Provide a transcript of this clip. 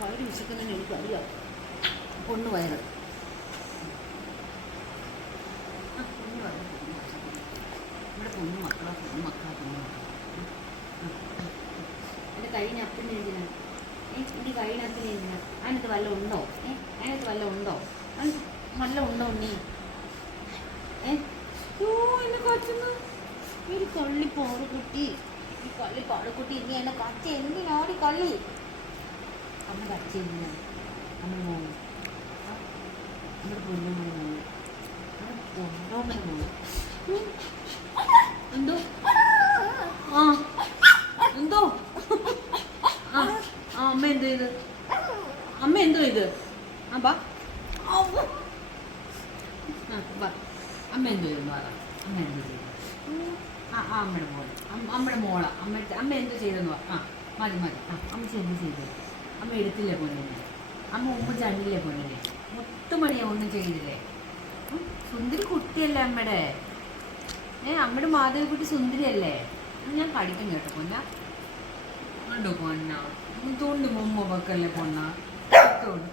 വയറ് വിശക്കുന്നതിന് എനിക്ക് അറിയാം. പൊണ്ണു വയറ് ഇവിടെ പൊണ്ണു മക്കളാ പൊണ്ണു എൻ്റെ കൈനത്തിന് എന്തിനാ? ഇനി കൈനത്തിന് എന്തിനാ? അതിനകത്ത് വല്ല ഉണ്ടോ? അതിനകത്ത് വല്ല ഉണ്ടോ? വല്ല ഉണ്ടോ നീ? എന്നെ കച്ചുന്നു ഒരു കള്ളി പാറുകുട്ടി. ഈ കള്ളി പാറുകുട്ടി ഇനി എന്നെ കച്ച എന്തിനാടി കള്ളി? അമ്മ കച്ച എന്തിനാണ്? അമ്മ മോള് നമ്മുടെ പൊന്നമ്മ മോള് ഒന്നോമ്മ മോള് എന്തോ എന്തോ അമ്മ എന്തോ ഇത്? അമ്മ എന്തോ ഇത്? ബാ അമ്മ എന്തോ ചെയ്തു? അമ്മ എന്തോ ചെയ്തു? അമ്മയുടെ മോള് അമ്മയുടെ മോളാ. അമ്മ എന്തോ ചെയ്തെന്ന് പറ. മതി അമ്മച്ചി എന്ത് ചെയ്തു? അമ്മ എടുത്തില്ലേ പൊന്നിനെ? അമ്മ ഉമ്മ ചണ്ടില്ലേ പൊന്നിനെ? മുത്തുമണിയാ ഒന്നും ചെയ്തില്ലേ? സുന്ദരി കുട്ടിയല്ലേ അമ്മയുടെ? അമ്മയുടെ മാധവിക്കുട്ടി സുന്ദരിയല്ലേ? ഞാൻ കടിക്കും കേട്ടോ പൊന്ന. കണ്ടോ പൊന്ന തോണ്ടി മുമ്പ് വെക്കല്ലേ പൊന്ന തോണ്ട്.